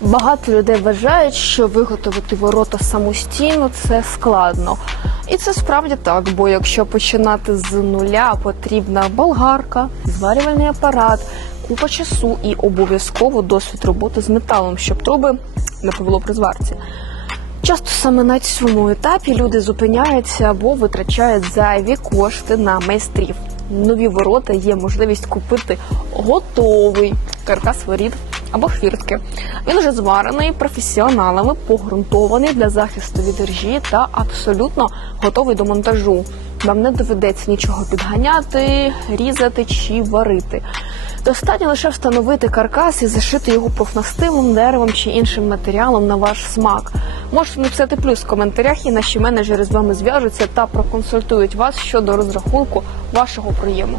Багато людей вважають, що виготовити ворота самостійно це складно. І це справді так, бо якщо починати з нуля, потрібна болгарка, зварювальний апарат, купа часу і обов'язково досвід роботи з металом, щоб труби не повело при зварці. Часто саме на цьому етапі люди зупиняються або витрачають зайві кошти на майстрів. Нові ворота є можливість купити готовий каркас воріт або хвіртки. Він вже зварений професіоналами, погрунтований для захисту від ржі та абсолютно готовий до монтажу. Вам не доведеться нічого підганяти, різати чи варити. Достатньо лише встановити каркас і зашити його профнастилом, деревом чи іншим матеріалом на ваш смак. Можете написати плюс в коментарях, і наші менеджери з вами зв'яжуться та проконсультують вас щодо розрахунку вашого проєму.